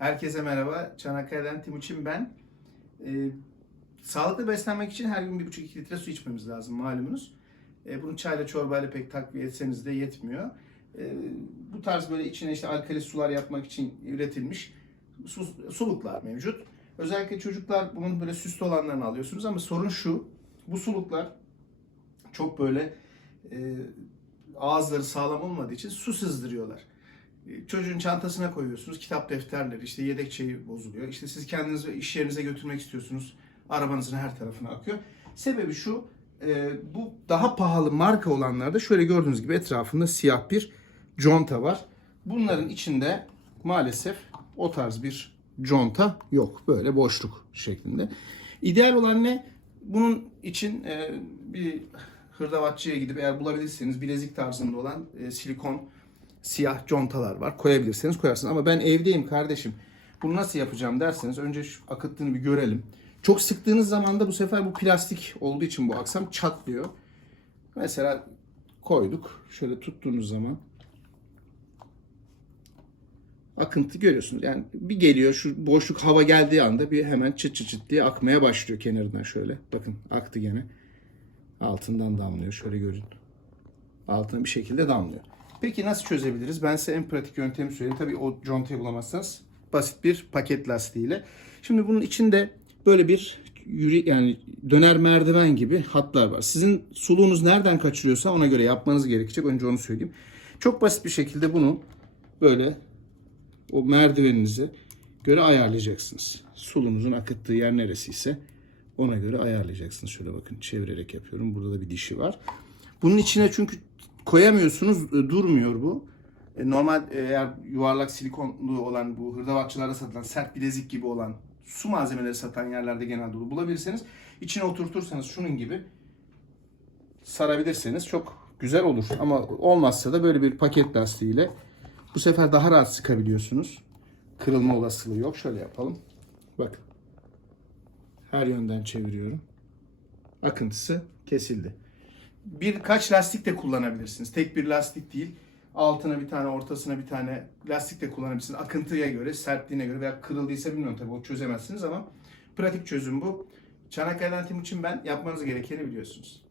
Herkese merhaba. Çanakkale'den Timuçin ben. Ee, sağlıklı beslenmek için her gün 1,5-2 litre su içmemiz lazım malumunuz. Ee, bunu çayla çorbayla pek takviye etseniz de yetmiyor. Ee, bu tarz böyle içine işte alkali sular yapmak için üretilmiş su- suluklar mevcut. Özellikle çocuklar bunun böyle süslü olanlarını alıyorsunuz ama sorun şu. Bu suluklar çok böyle e, ağızları sağlam olmadığı için su sızdırıyorlar. E, Çocuğun çantasına koyuyorsunuz. Kitap defterleri, işte yedek şeyi bozuluyor. İşte siz kendiniz iş yerinize götürmek istiyorsunuz. Arabanızın her tarafına akıyor. Sebebi şu, e, bu daha pahalı marka olanlarda şöyle gördüğünüz gibi etrafında siyah bir conta var. Bunların içinde maalesef o tarz bir conta yok. Böyle boşluk şeklinde. İdeal olan ne? Bunun için e, bir hırdavatçıya gidip eğer bulabilirseniz bilezik tarzında olan e, silikon siyah contalar var. Koyabilirseniz koyarsınız. Ama ben evdeyim kardeşim. Bunu nasıl yapacağım derseniz önce şu akıttığını bir görelim. Çok sıktığınız zaman da bu sefer bu plastik olduğu için bu aksam çatlıyor. Mesela koyduk. Şöyle tuttuğunuz zaman akıntı görüyorsunuz. Yani bir geliyor şu boşluk hava geldiği anda bir hemen çıt çıt çıt diye akmaya başlıyor kenarından şöyle. Bakın aktı gene. Altından damlıyor. Şöyle görün. Altına bir şekilde damlıyor. Peki nasıl çözebiliriz? Ben size en pratik yöntemi söyleyeyim. Tabii o contayı bulamazsanız basit bir paket lastiğiyle. Şimdi bunun içinde böyle bir yürü yani döner merdiven gibi hatlar var. Sizin suluğunuz nereden kaçırıyorsa ona göre yapmanız gerekecek. Önce onu söyleyeyim. Çok basit bir şekilde bunu böyle o merdiveninize göre ayarlayacaksınız. Suluğunuzun akıttığı yer neresiyse ona göre ayarlayacaksınız. Şöyle bakın çevirerek yapıyorum. Burada da bir dişi var. Bunun içine çünkü koyamıyorsunuz, e, durmuyor bu. E, Normal e, eğer yuvarlak silikonlu olan bu hırdavatçılarda satılan sert bilezik gibi olan su malzemeleri satan yerlerde genelde bunu bulabilirseniz içine oturtursanız şunun gibi sarabilirseniz çok güzel olur. Ama olmazsa da böyle bir paket lastiğiyle bu sefer daha rahat sıkabiliyorsunuz. Kırılma olasılığı yok. Şöyle yapalım. Bakın. Her yönden çeviriyorum. Akıntısı kesildi. Birkaç lastik de kullanabilirsiniz. Tek bir lastik değil. Altına bir tane, ortasına bir tane lastik de kullanabilirsiniz. Akıntıya göre, sertliğine göre veya kırıldıysa bilmiyorum tabii o çözemezsiniz ama pratik çözüm bu. Çanakkale'den Timuçin ben yapmanız gerekeni biliyorsunuz.